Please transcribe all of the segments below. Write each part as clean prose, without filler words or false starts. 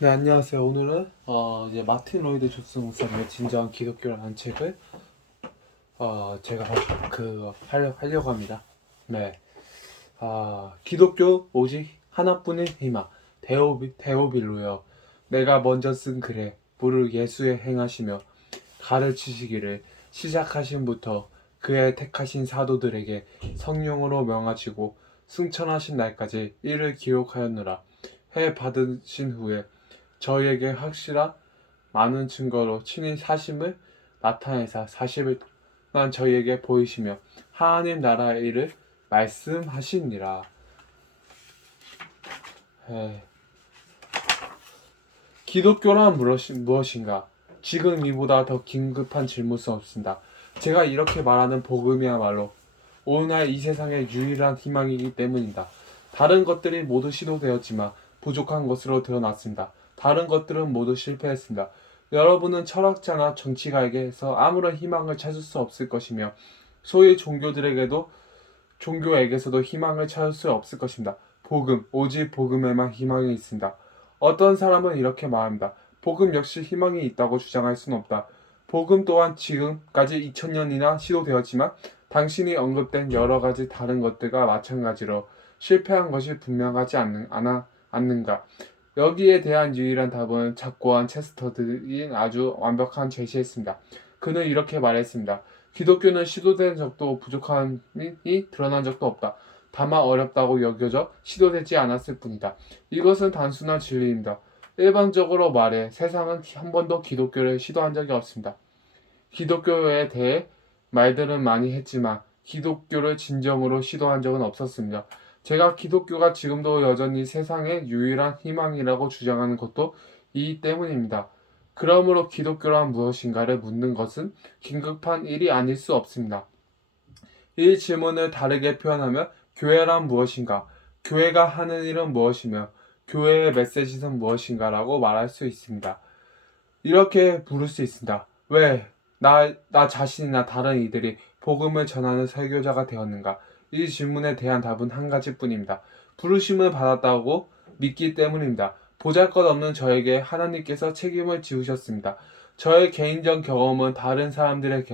네, 안녕하세요. 오늘은 이제 마틴 로이드 존스 목사님의 진정한 기독교라는 책을 제가 하려고 합니다. 네, 기독교 오직 하나뿐인 희망, 데오빌로요. 내가 먼저 쓴 글에 무릇 예수의 행하시며 가르치시기를 시작하신부터 그의 택하신 사도들에게 성령으로 명하시고 승천하신 날까지 이를 기록하였노라. 해 받으신 후에 저희에게 확실한 많은 증거로 친히 사심을 나타내사 40일 동안 저희에게 보이시며 하나님 나라의 일을 말씀하시니라. 에, 기독교란 무엇인가? 지금 이보다 더 긴급한 질문은 없습니다. 제가 이렇게 말하는 복음이야말로 오늘날 이 세상의 유일한 희망이기 때문입니다. 다른 것들이 모두 시도되었지만 부족한 것으로 드러났습니다. 다른 것들은 모두 실패했습니다. 여러분은 철학자나 정치가에게서 아무런 희망을 찾을 수 없을 것이며 소위 종교에게서도 희망을 찾을 수 없을 것입니다. 오직 복음에만 희망이 있습니다. 어떤 사람은 이렇게 말합니다. 복음 역시 희망이 있다고 주장할 수는 없다. 복음 또한 지금까지 2000년이나 시도되었지만 당신이 언급된 여러 가지 다른 것들과 마찬가지로 실패한 것이 분명하지 않는가? 여기에 대한 유일한 답은 작고한 체스터드인 아주 완벽한 제시했습니다. 그는 이렇게 말했습니다. 기독교는 시도된 적도 부족함이 드러난 적도 없다. 다만 어렵다고 여겨져 시도되지 않았을 뿐이다. 이것은 단순한 진리입니다. 일반적으로 말해 세상은 한 번도 기독교를 시도한 적이 없습니다. 기독교에 대해 말들은 많이 했지만 기독교를 진정으로 시도한 적은 없었습니다. 제가 기독교가 지금도 여전히 세상의 유일한 희망이라고 주장하는 것도 이 때문입니다. 그러므로 기독교란 무엇인가를 묻는 것은 긴급한 일이 아닐 수 없습니다. 이 질문을 다르게 표현하면 교회란 무엇인가? 교회가 하는 일은 무엇이며 교회의 메시지는 무엇인가라고 말할 수 있습니다. 이렇게 부를 수 있습니다. 왜 나 자신이나 다른 이들이 복음을 전하는 설교자가 되었는가? 이 질문에 대한 답은 한 가지뿐입니다. 부르심을 받았다고 믿기 때문입니다. 보잘것없는 저에게 하나님께서 책임을 지우셨습니다. 저의 개인적 경험은 다른 사람들의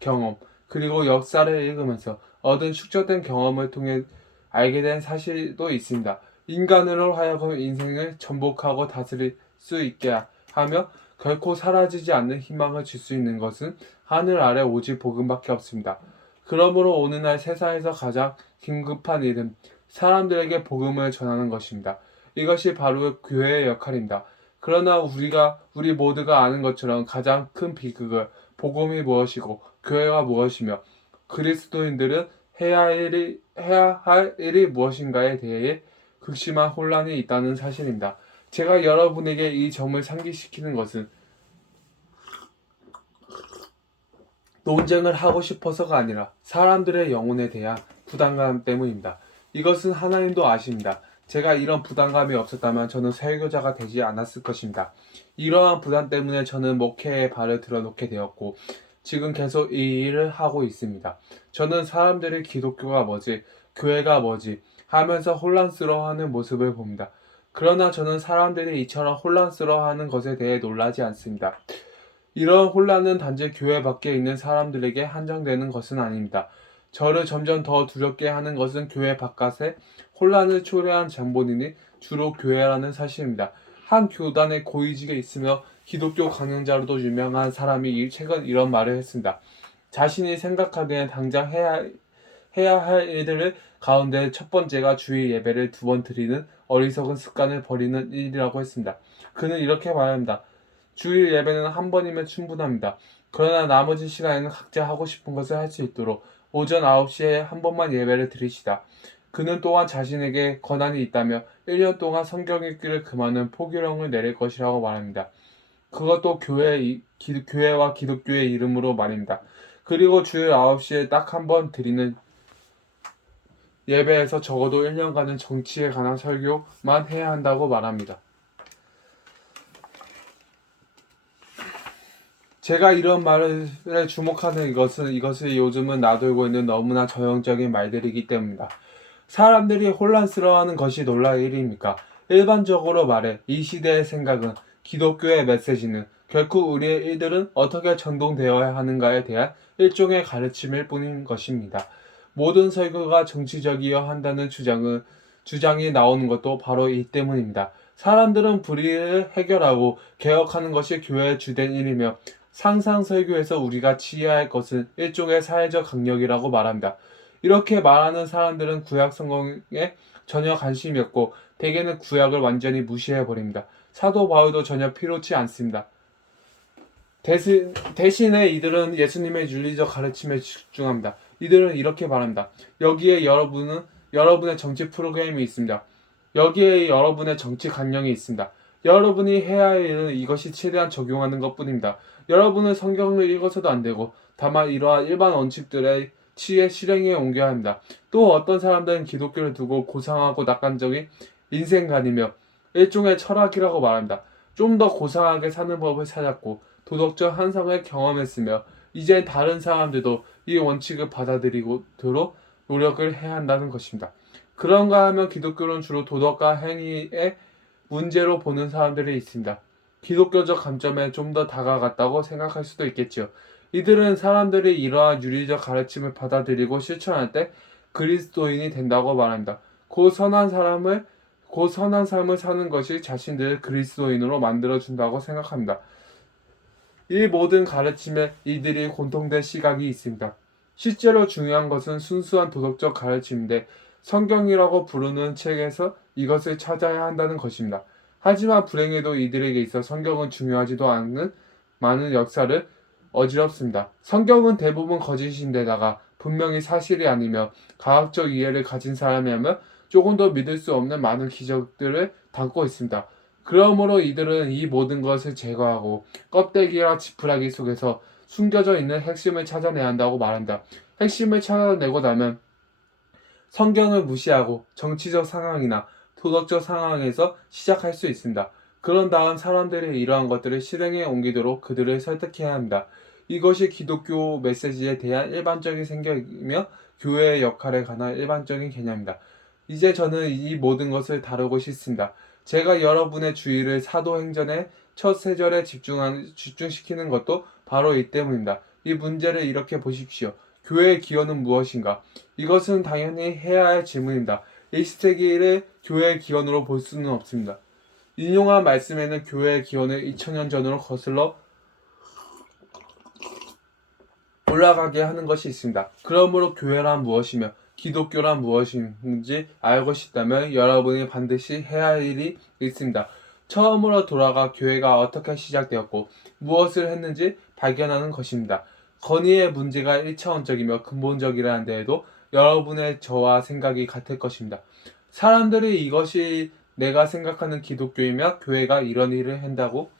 경험, 그리고 역사를 읽으면서 얻은 축적된 경험을 통해 알게 된 사실도 있습니다. 인간으로 하여금 인생을 전복하고 다스릴 수 있게 하며 결코 사라지지 않는 희망을 줄 수 있는 것은 하늘 아래 오직 복음밖에 없습니다. 그러므로 오늘날 세상에서 가장 긴급한 일은 사람들에게 복음을 전하는 것입니다. 이것이 바로 교회의 역할입니다. 그러나 우리 모두가 아는 것처럼 가장 큰 비극은 복음이 무엇이고 교회가 무엇이며 그리스도인들은 해야 할 일이 무엇인가에 대해 극심한 혼란이 있다는 사실입니다. 제가 여러분에게 이 점을 상기시키는 것은 논쟁을 하고 싶어서가 아니라 사람들의 영혼에 대한 부담감 때문입니다. 이것은 하나님도 아십니다. 제가 이런 부담감이 없었다면 저는 설교자가 되지 않았을 것입니다. 이러한 부담 때문에 저는 목회에 발을 들어놓게 되었고 지금 계속 이 일을 하고 있습니다. 저는 사람들이 기독교가 뭐지, 교회가 뭐지 하면서 혼란스러워하는 모습을 봅니다. 그러나 저는 사람들이 이처럼 혼란스러워하는 것에 대해 놀라지 않습니다. 이런 혼란은 단지 교회 밖에 있는 사람들에게 한정되는 것은 아닙니다. 저를 점점 더 두렵게 하는 것은 교회 바깥에 혼란을 초래한 장본인이 주로 교회라는 사실입니다. 한 교단의 고위직에 있으며 기독교 강연자로도 유명한 사람이 최근 이런 말을 했습니다. 자신이 생각하기엔 당장 해야 할 일들 가운데 첫 번째가 주일 예배를 2번 드리는 어리석은 습관을 버리는 일이라고 했습니다. 그는 이렇게 말합니다. 주일 예배는 한 번이면 충분합니다. 그러나 나머지 시간에는 각자 하고 싶은 것을 할 수 있도록 오전 9시에 한 번만 예배를 드리시다. 그는 또한 자신에게 권한이 있다며 1년 동안 성경 읽기를 금하는 포기령을 내릴 것이라고 말합니다. 그것도 교회와 기독교의 이름으로 말입니다. 그리고 주일 9시에 딱 한 번 드리는 예배에서 적어도 1년간은 정치에 관한 설교만 해야 한다고 말합니다. 제가 이런 말에 주목하는 이것을 요즘은 나돌고 있는 너무나 전형적인 말들이기 때문입니다. 사람들이 혼란스러워하는 것이 놀랄 일입니까? 일반적으로 말해 이 시대의 생각은 기독교의 메시지는 결코 우리의 일들은 어떻게 전동되어야 하는가에 대한 일종의 가르침일 뿐인 것입니다. 모든 설교가 정치적이어야 한다는 주장이 나오는 것도 바로 이 때문입니다. 사람들은 불의를 해결하고 개혁하는 것이 교회의 주된 일이며 상상 설교에서 우리가 지혜해야 할 것은 일종의 사회적 강력이라고 말합니다. 이렇게 말하는 사람들은 구약 성경에 전혀 관심이 없고 대개는 구약을 완전히 무시해 버립니다. 사도 바울도 전혀 필요치 않습니다. 대신에 이들은 예수님의 윤리적 가르침에 집중합니다. 이들은 이렇게 말합니다. 여기에 여러분의 정치 프로그램이 있습니다. 여기에 여러분의 정치 관념이 있습니다. 여러분이 해야 할 일은 이것이 최대한 적용하는 것뿐입니다. 여러분은 성경을 읽어서도 안 되고 다만 이러한 일반 원칙들의 치에 실행에 옮겨야 합니다. 또 어떤 사람들은 기독교를 두고 고상하고 낙관적인 인생관이며 일종의 철학이라고 말합니다. 좀 더 고상하게 사는 법을 찾았고 도덕적 한상을 경험했으며 이제 다른 사람들도 이 원칙을 받아들이도록 노력을 해야 한다는 것입니다. 그런가 하면 기독교는 주로 도덕과 행위의 문제로 보는 사람들이 있습니다. 기독교적 관점에 좀 더 다가갔다고 생각할 수도 있겠지요. 이들은 사람들이 이러한 윤리적 가르침을 받아들이고 실천할 때 그리스도인이 된다고 말합니다. 곧 선한 삶을 사는 것이 자신들을 그리스도인으로 만들어준다고 생각합니다. 이 모든 가르침에 이들이 공통된 시각이 있습니다. 실제로 중요한 것은 순수한 도덕적 가르침인데 성경이라고 부르는 책에서 이것을 찾아야 한다는 것입니다. 하지만 불행히도 이들에게 있어 성경은 중요하지도 않은 많은 역사를 어지럽습니다. 성경은 대부분 거짓인데다가 분명히 사실이 아니며 과학적 이해를 가진 사람이라면 조금 더 믿을 수 없는 많은 기적들을 담고 있습니다. 그러므로 이들은 이 모든 것을 제거하고 껍데기와 지푸라기 속에서 숨겨져 있는 핵심을 찾아내야 한다고 말한다. 핵심을 찾아내고 나면 성경을 무시하고 정치적 상황이나 도덕적 상황에서 시작할 수 있습니다. 그런 다음 사람들이 이러한 것들을 실행에 옮기도록 그들을 설득해야 합니다. 이것이 기독교 메시지에 대한 일반적인 생각이며 교회의 역할에 관한 일반적인 개념입니다. 이제 저는 이 모든 것을 다루고 싶습니다. 제가 여러분의 주의를 사도행전의 첫 세 절에 집중시키는 것도 바로 이 때문입니다. 이 문제를 이렇게 보십시오. 교회의 기원은 무엇인가? 이것은 당연히 해야 할 질문입니다. 20세기를 교회의 기원으로 볼 수는 없습니다. 인용한 말씀에는 교회의 기원을 2000년 전으로 거슬러 올라가게 하는 것이 있습니다. 그러므로 교회란 무엇이며 기독교란 무엇인지 알고 싶다면 여러분이 반드시 해야 할 일이 있습니다. 처음으로 돌아가 교회가 어떻게 시작되었고 무엇을 했는지 발견하는 것입니다. 건의의 문제가 1차원적이며 근본적이라는 데에도 여러분의 저와 생각이 같을 것입니다. 사람들이 이것이 내가 생각하는 기독교이며 교회가 이런 일을 한다고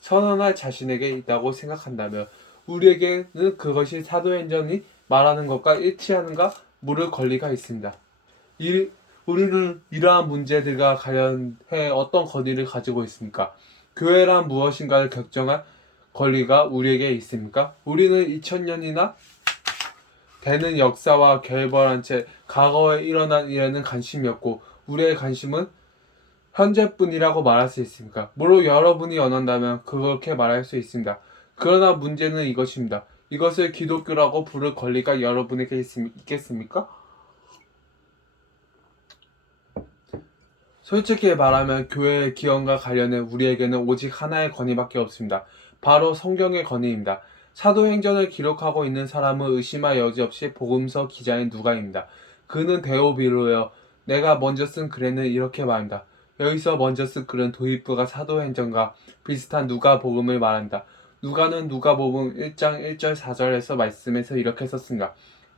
선언할 자신에게 있다고 생각한다면 우리에게는 그것이 사도행전이 말하는 것과 일치하는가 물을 권리가 있습니다. 우리는 이러한 문제들과 관련해 어떤 권리를 가지고 있습니까? 교회란 무엇인가를 결정할 권리가 우리에게 있습니까? 우리는 2000년이나 되는 역사와 결벌한 채 과거에 일어난 일에는 관심이 없고 우리의 관심은 현재뿐이라고 말할 수 있습니까? 물론 여러분이 원한다면 그렇게 말할 수 있습니다. 그러나 문제는 이것입니다. 이것을 기독교라고 부를 권리가 여러분에게 있겠습니까? 솔직히 말하면 교회의 기원과 관련해 우리에게는 오직 하나의 권위밖에 없습니다. 바로 성경의 권위입니다. 사도행전을 기록하고 있는 사람은 의심할 여지 없이 복음서 기자인 누가입니다. 그는 데오빌로여 내가 먼저 쓴 글에는 이렇게 말합니다. 여기서 먼저 쓴 글은 도입부가 사도행전과 비슷한 누가복음을 말한다. 누가는 누가복음 1장 1절 4절에서 말씀에서 이렇게 썼습니다.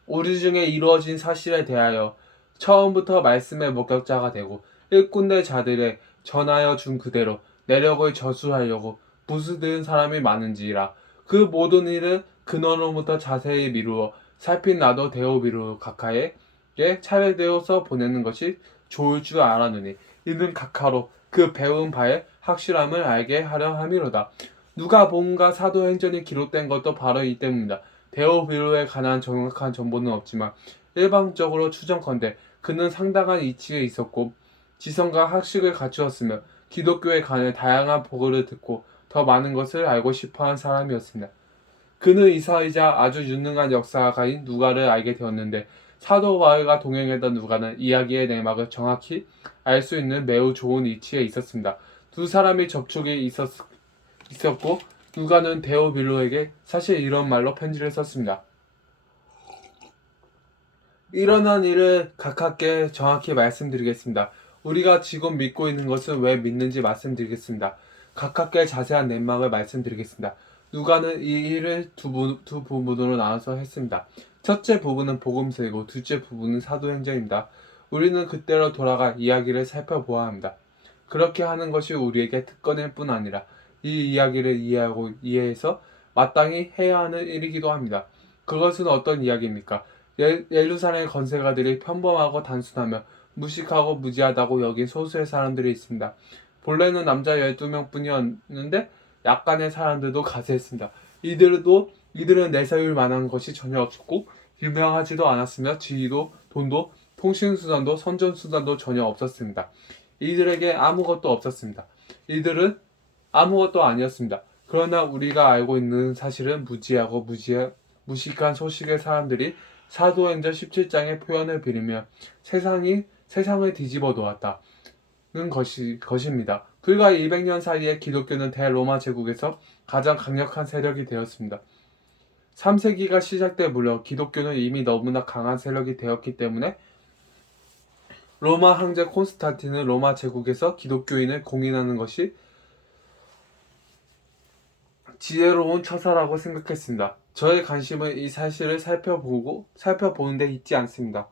우리 중에 이루어진 사실에 대하여 처음부터 말씀의 목격자가 되고 일꾼의 자들에 전하여 준 그대로 내력을 저수하려고 부수든 사람이 많은지라. 그 모든 일을 근원으로부터 자세히 미루어 살핀 나도 데오비로 각하에게 차례되어서 보내는 것이 좋을 줄 알았느니 이는 각하로 그 배운 바의 확실함을 알게 하려 함이로다. 누가복음과 사도행전이 기록된 것도 바로 이 때문입니다. 데오빌로에 관한 정확한 정보는 없지만 일방적으로 추정컨대 그는 상당한 이치에 있었고 지성과 학식을 갖추었으며 기독교에 관해 다양한 보고를 듣고 더 많은 것을 알고 싶어한 사람이었습니다. 그는 이사이자 아주 유능한 역사가인 누가를 알게 되었는데 사도 바울과 동행했던 누가는 이야기의 내막을 정확히 알 수 있는 매우 좋은 위치에 있었습니다. 두 사람이 접촉이 있었고 누가는 데오빌로에게 사실 이런 말로 편지를 썼습니다. 일어난 일을 가깝게 정확히 말씀드리겠습니다. 우리가 지금 믿고 있는 것을 왜 믿는지 말씀드리겠습니다. 가깝게 자세한 내막을 말씀드리겠습니다. 누가는 이 일을 두 부분으로 나눠서 했습니다. 첫째 부분은 복음서이고 둘째 부분은 사도행전입니다. 우리는 그때로 돌아가 이야기를 살펴보아야 합니다. 그렇게 하는 것이 우리에게 특권일 뿐 아니라 이 이야기를 이해하고 이해해서 마땅히 해야 하는 일이기도 합니다. 그것은 어떤 이야기입니까? 예루살렘 건세가들이 평범하고 단순하며 무식하고 무지하다고 여긴 소수의 사람들이 있습니다. 본래는 남자 12명뿐이었는데 약간의 사람들도 가세했습니다. 이들은 내세울 만한 것이 전혀 없었고 유명하지도 않았으며 지위도 돈도 통신수단도 선전수단도 전혀 없었습니다. 이들에게 아무것도 없었습니다. 이들은 아무것도 아니었습니다. 그러나 우리가 알고 있는 사실은 무지하고 무식한 소식의 사람들이 사도행전 17장의 표현을 빌리며 세상을 뒤집어 놓았다는 것입니다. 불과 200년 사이에 기독교는 대로마 제국에서 가장 강력한 세력이 되었습니다. 3세기가 시작돼 무려 기독교는 이미 너무나 강한 세력이 되었기 때문에 로마 황제 콘스탄틴은 로마 제국에서 기독교인을 공인하는 것이 지혜로운 처사라고 생각했습니다. 저의 관심은 이 사실을 살펴보는 데 있지 않습니다.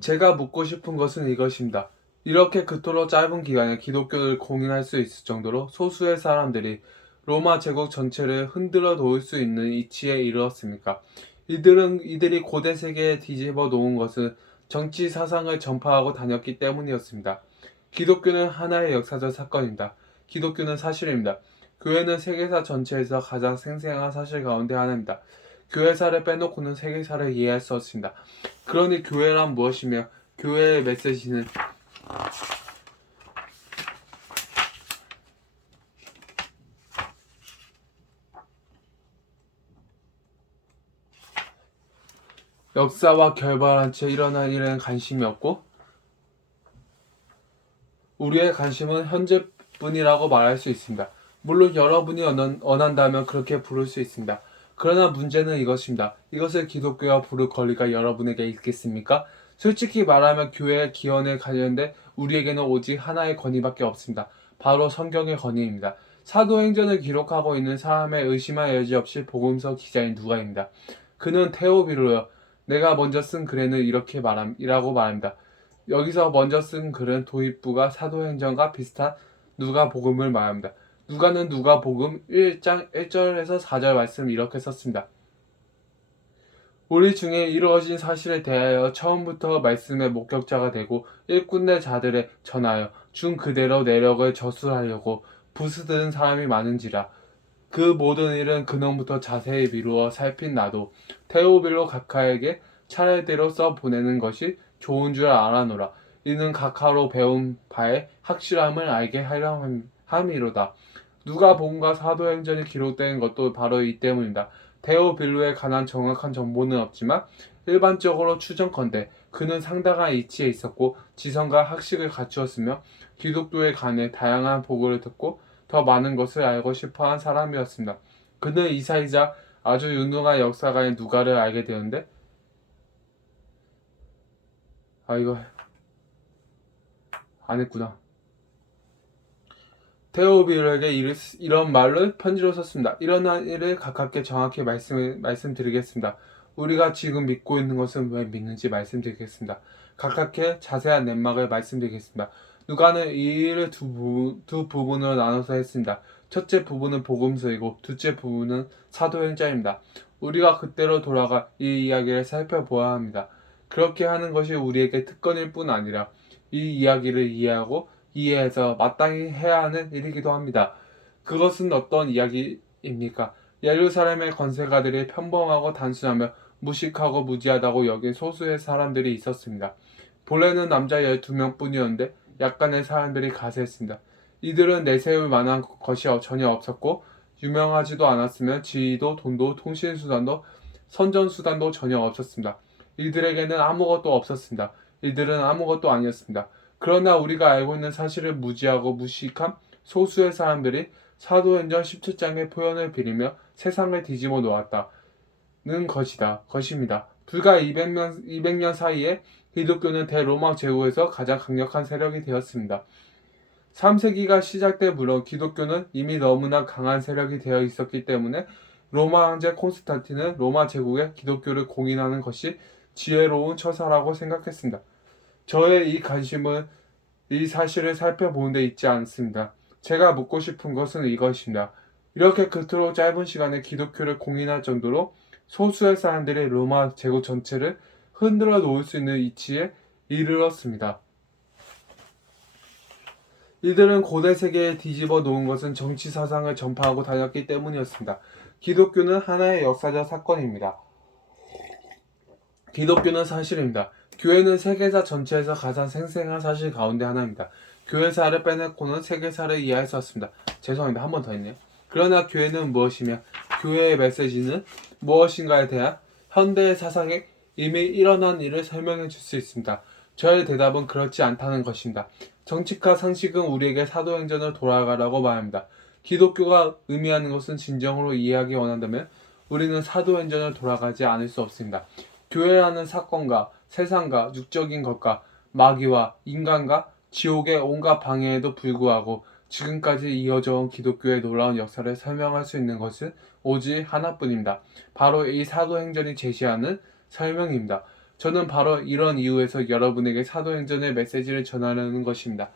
제가 묻고 싶은 것은 이것입니다. 이렇게 그토록 짧은 기간에 기독교를 공인할 수 있을 정도로 소수의 사람들이 로마 제국 전체를 흔들어 놓을 수 있는 이치에 이르렀습니까? 이들이 고대 세계에 뒤집어 놓은 것은 정치 사상을 전파하고 다녔기 때문이었습니다. 기독교는 하나의 역사적 사건입니다. 기독교는 사실입니다. 교회는 세계사 전체에서 가장 생생한 사실 가운데 하나입니다. 교회사를 빼놓고는 세계사를 이해할 수 없습니다. 그러니 교회란 무엇이며 교회의 메시지는 역사와 결발한 채 일어난 일에는 관심이 없고 우리의 관심은 현재뿐이라고 말할 수 있습니다. 물론 여러분이 원한다면 그렇게 부를 수 있습니다. 그러나 문제는 이것입니다. 이것을 기독교와 부를 권리가 여러분에게 있겠습니까? 솔직히 말하면 교회의 기원에 관련돼 우리에게는 오직 하나의 권위밖에 없습니다. 바로 성경의 권위입니다. 사도행전을 기록하고 있는 사람의 의심할 여지 없이 복음서 기자인 누가입니다. 그는 테오비로여 내가 먼저 쓴 글에는 이라고 말합니다. 여기서 먼저 쓴 글은 도입부가 사도행전과 비슷한 누가복음을 말합니다. 누가는 누가복음 1장 1절에서 4절 말씀을 이렇게 썼습니다. 우리 중에 이루어진 사실에 대하여 처음부터 말씀의 목격자가 되고 일꾼의 자들에 전하여 준 그대로 내력을 저술하려고 부수드는 사람이 많은지라. 그 모든 일은 근원부터 자세히 미루어 살핀 나도 테오빌로 각하에게 차례대로 써 보내는 것이 좋은 줄 알아노라. 이는 각하로 배운 바의 확실함을 알게 하려 함이로다. 누가복음과 사도행전이 기록된 것도 바로 이 때문이다. 데오빌로에 관한 정확한 정보는 없지만 일반적으로 추정컨대 그는 상당한 이치에 있었고 지성과 학식을 갖추었으며 기독교에 관해 다양한 보고를 듣고 더 많은 것을 알고 싶어한 사람이었습니다. 그는 이사이자 아주 유능한 역사가인 누가를 알게 되었는데 이거 안 했구나. 테오빌에게 이런 말을 편지로 썼습니다. 일어난 일을 가깝게 정확히 말씀드리겠습니다. 우리가 지금 믿고 있는 것은 왜 믿는지 말씀드리겠습니다. 가깝게 자세한 내막을 말씀드리겠습니다. 누가는 이 일을 두 부분으로 나눠서 했습니다. 첫째 부분은 복음서이고 둘째 부분은 사도행전입니다. 우리가 그때로 돌아가 이 이야기를 살펴보아야 합니다. 그렇게 하는 것이 우리에게 특권일 뿐 아니라 이 이야기를 이해하고 이해해서 마땅히 해야 하는 일이기도 합니다. 그것은 어떤 이야기입니까? 예루살렘의 건세가들이 평범하고 단순하며 무식하고 무지하다고 여긴 소수의 사람들이 있었습니다. 본래는 남자 12명뿐이었는데 약간의 사람들이 가세했습니다. 이들은 내세울 만한 것이 전혀 없었고 유명하지도 않았으며 지위도 돈도 통신수단도 선전수단도 전혀 없었습니다. 이들에게는 아무것도 없었습니다. 이들은 아무것도 아니었습니다. 그러나 우리가 알고 있는 사실을 무지하고 무식한 소수의 사람들이 사도행전 17장의 표현을 빌리며 세상을 뒤집어 놓았다는 것입니다. 불과 200년 사이에 기독교는 대로마 제국에서 가장 강력한 세력이 되었습니다. 3세기가 시작돼 물론 기독교는 이미 너무나 강한 세력이 되어 있었기 때문에 로마 황제 콘스탄틴은 로마 제국에 기독교를 공인하는 것이 지혜로운 처사라고 생각했습니다. 저의 이 관심은 이 사실을 살펴보는 데 있지 않습니다. 제가 묻고 싶은 것은 이것입니다. 이렇게 그토록 짧은 시간에 기독교를 공인할 정도로 소수의 사람들이 로마 제국 전체를 흔들어 놓을 수 있는 위치에 이르렀습니다. 이들은 고대 세계에 뒤집어 놓은 것은 정치 사상을 전파하고 다녔기 때문이었습니다. 기독교는 하나의 역사적 사건입니다. 기독교는 사실입니다. 교회는 세계사 전체에서 가장 생생한 사실 가운데 하나입니다. 교회사를 빼놓고는 세계사를 이해할 수 없습니다. 죄송합니다. 한 번 더 했네요. 그러나 교회는 무엇이며 교회의 메시지는 무엇인가에 대한 현대의 사상에 이미 일어난 일을 설명해 줄 수 있습니다. 저의 대답은 그렇지 않다는 것입니다. 정치과 상식은 우리에게 사도행전을 돌아가라고 말합니다. 기독교가 의미하는 것은 진정으로 이해하기 원한다면 우리는 사도행전을 돌아가지 않을 수 없습니다. 교회라는 사건과 세상과 육적인 것과 마귀와 인간과 지옥의 온갖 방해에도 불구하고 지금까지 이어져 온 기독교의 놀라운 역사를 설명할 수 있는 것은 오직 하나뿐입니다. 바로 이 사도행전이 제시하는 설명입니다. 저는 바로 이런 이유에서 여러분에게 사도행전의 메시지를 전하려는 것입니다.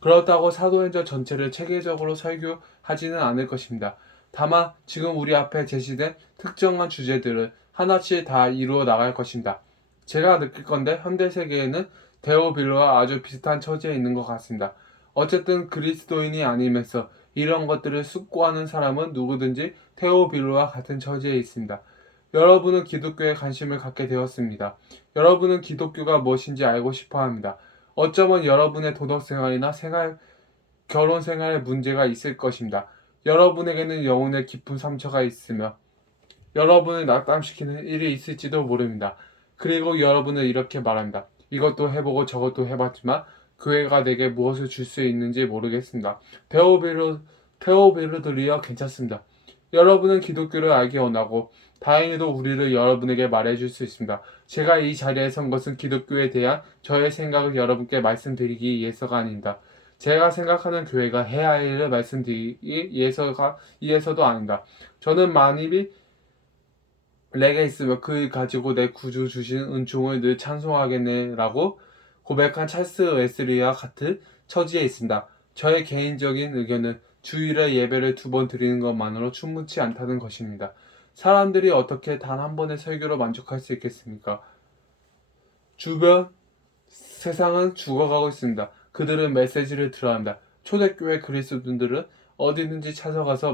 그렇다고 사도행전 전체를 체계적으로 설교하지는 않을 것입니다. 다만 지금 우리 앞에 제시된 특정한 주제들을 하나씩 다 이루어 나갈 것입니다. 제가 느낄 건데 현대 세계에는 데오빌로와 아주 비슷한 처지에 있는 것 같습니다. 어쨌든 그리스도인이 아니면서 이런 것들을 숙고하는 사람은 누구든지 테오빌로와 같은 처지에 있습니다. 여러분은 기독교에 관심을 갖게 되었습니다. 여러분은 기독교가 무엇인지 알고 싶어 합니다. 어쩌면 여러분의 도덕생활이나 결혼 생활에 문제가 있을 것입니다. 여러분에게는 영혼의 깊은 상처가 있으며 여러분을 낙담시키는 일이 있을지도 모릅니다. 그리고 여러분은 이렇게 말합니다. 이것도 해보고 저것도 해봤지만 교회가 내게 무엇을 줄 수 있는지 모르겠습니다. 테오비르들이여 괜찮습니다. 여러분은 기독교를 알기 원하고 다행히도 우리를 여러분에게 말해줄 수 있습니다. 제가 이 자리에 선 것은 기독교에 대한 저의 생각을 여러분께 말씀드리기 위해서가 아닙니다. 제가 생각하는 교회가 해야 할 일을 말씀드리기 위해서도 아닙니다. 저는 만입이 내게 있으며 그 가지고 내 구주 주신 은총을 늘 찬송하겠네 라고 고백한 찰스 웨슬리와 같은 처지에 있습니다. 저의 개인적인 의견은 주일에 예배를 2번 드리는 것만으로 충분치 않다는 것입니다. 사람들이 어떻게 단 한 번의 설교로 만족할 수 있겠습니까? 주변 세상은 죽어가고 있습니다. 그들은 메시지를 들어야 합니다. 초대교회 그리스도인들은 어디든지 찾아가서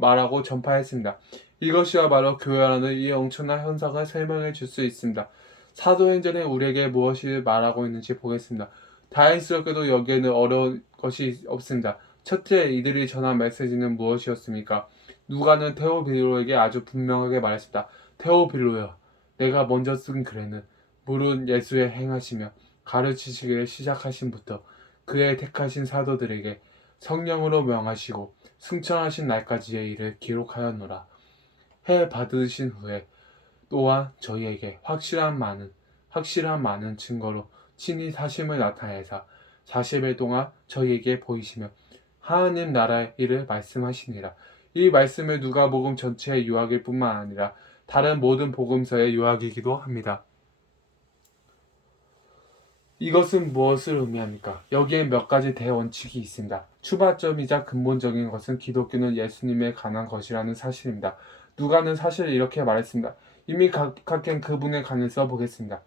말하고 전파했습니다. 이것이야말로 교회라는 이 엄청난 현상을 설명해 줄 수 있습니다. 사도행전에 우리에게 무엇이 말하고 있는지 보겠습니다. 다행스럽게도 여기에는 어려운 것이 없습니다. 첫째, 이들이 전한 메시지는 무엇이었습니까? 누가는 테오빌로에게 아주 분명하게 말했습니다. 테오빌로여, 내가 먼저 쓴 글에는 물은 예수의 행하시며 가르치시기를 시작하신부터 그의 택하신 사도들에게 성령으로 명하시고 승천하신 날까지의 일을 기록하였노라. 해 받으신 후에 또한 저희에게 확실한 많은 증거로 친히 사심을 나타내사 40일 동안 저희에게 보이시며 하나님 나라의 일을 말씀하시니라. 이 말씀을 누가복음 전체의 요약일 뿐만 아니라 다른 모든 복음서의 요약이기도 합니다. 이것은 무엇을 의미합니까? 여기에 몇 가지 대원칙이 있습니다. 출발점이자 근본적인 것은 기독교는 예수님에 관한 것이라는 사실입니다. 누가는 사실 이렇게 말했습니다. 이미 각각된 그분에 관해서 보겠습니다.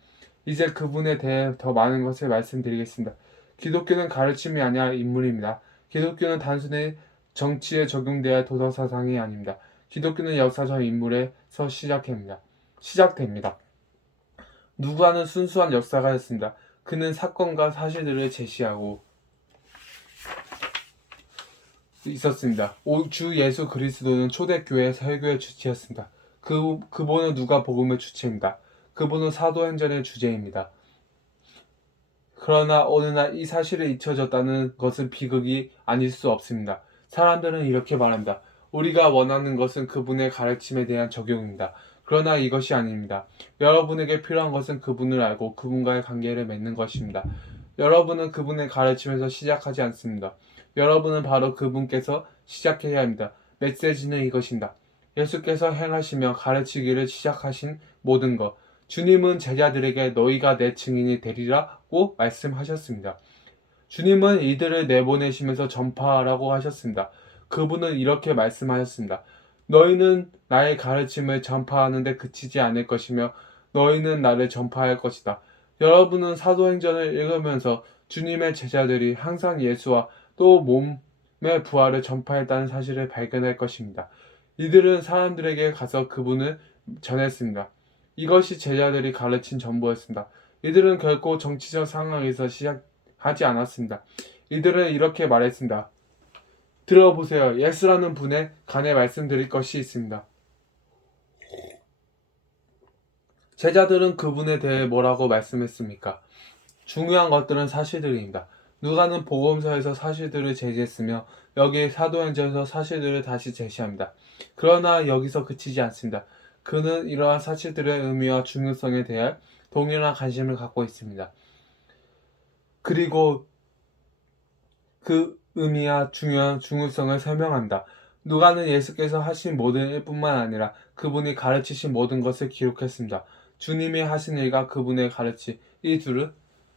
이제 그분에 대해 더 많은 것을 말씀드리겠습니다. 기독교는 가르침이 아니라 인물입니다. 기독교는 단순히 정치에 적용되어야 도덕사상이 아닙니다. 기독교는 역사적 인물에서 시작합니다. 시작됩니다. 누가는 순수한 역사가였습니다. 그는 사건과 사실들을 제시하고 있었습니다. 주 예수 그리스도는 초대교회 설교의 주체였습니다. 그분은 누가복음의 주체입니다. 그분은 사도행전의 주제입니다. 그러나 어느 날 이 사실이 잊혀졌다는 것은 비극이 아닐 수 없습니다. 사람들은 이렇게 말합니다. 우리가 원하는 것은 그분의 가르침에 대한 적용입니다. 그러나 이것이 아닙니다. 여러분에게 필요한 것은 그분을 알고 그분과의 관계를 맺는 것입니다. 여러분은 그분의 가르침에서 시작하지 않습니다. 여러분은 바로 그분께서 시작해야 합니다. 메시지는 이것입니다. 예수께서 행하시며 가르치기를 시작하신 모든 것. 주님은 제자들에게 너희가 내 증인이 되리라고 말씀하셨습니다. 주님은 이들을 내보내시면서 전파하라고 하셨습니다. 그분은 이렇게 말씀하셨습니다. 너희는 나의 가르침을 전파하는 데 그치지 않을 것이며 너희는 나를 전파할 것이다. 여러분은 사도행전을 읽으면서 주님의 제자들이 항상 예수와 또 몸의 부활을 전파했다는 사실을 발견할 것입니다. 이들은 사람들에게 가서 그분을 전했습니다. 이것이 제자들이 가르친 전부였습니다. 이들은 결코 정치적 상황에서 시작하지 않았습니다. 이들은 이렇게 말했습니다. 들어보세요. 예수라는 분에 관해 말씀드릴 것이 있습니다. 제자들은 그분에 대해 뭐라고 말씀했습니까? 중요한 것들은 사실들입니다. 누가는 복음서에서 사실들을 제시했으며 여기 사도행전에서 사실들을 다시 제시합니다. 그러나 여기서 그치지 않습니다. 그는 이러한 사실들의 의미와 중요성에 대해 동일한 관심을 갖고 있습니다. 그리고 그 의미와 중요성을 설명합니다. 누가는 예수께서 하신 모든 일뿐만 아니라 그분이 가르치신 모든 것을 기록했습니다. 주님이 하신 일과 그분의 가르침, 이 둘은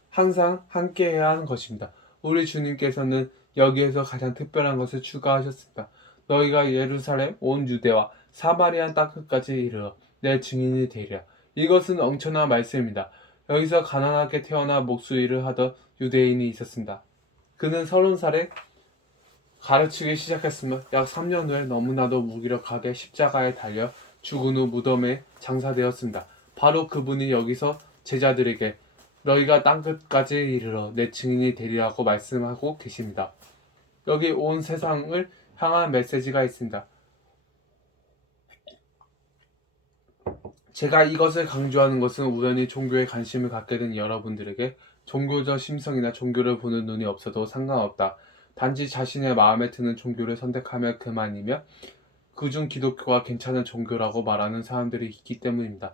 항상 함께 해야 하는 것입니다. 우리 주님께서는 여기에서 가장 특별한 것을 추가하셨습니다. 너희가 예루살렘, 온 유대와 사마리아 땅끝까지 이르러 내 증인이 되리라. 이것은 엄청난 말씀입니다. 여기서 가난하게 태어나 목수일을 하던 유대인이 있었습니다. 그는 30살에 가르치기 시작했으며 약 3년 후에 너무나도 무기력하게 십자가에 달려 죽은 후 무덤에 장사되었습니다. 바로 그분이 여기서 제자들에게 너희가 땅끝까지 이르러 내 증인이 되리라고 말씀하고 계십니다. 여기 온 세상을 향한 메시지가 있습니다. 제가 이것을 강조하는 것은 우연히 종교에 관심을 갖게 된 여러분들에게 종교적 심성이나 종교를 보는 눈이 없어도 상관없다. 단지 자신의 마음에 드는 종교를 선택하면 그만이며 그중 기독교가 괜찮은 종교라고 말하는 사람들이 있기 때문입니다.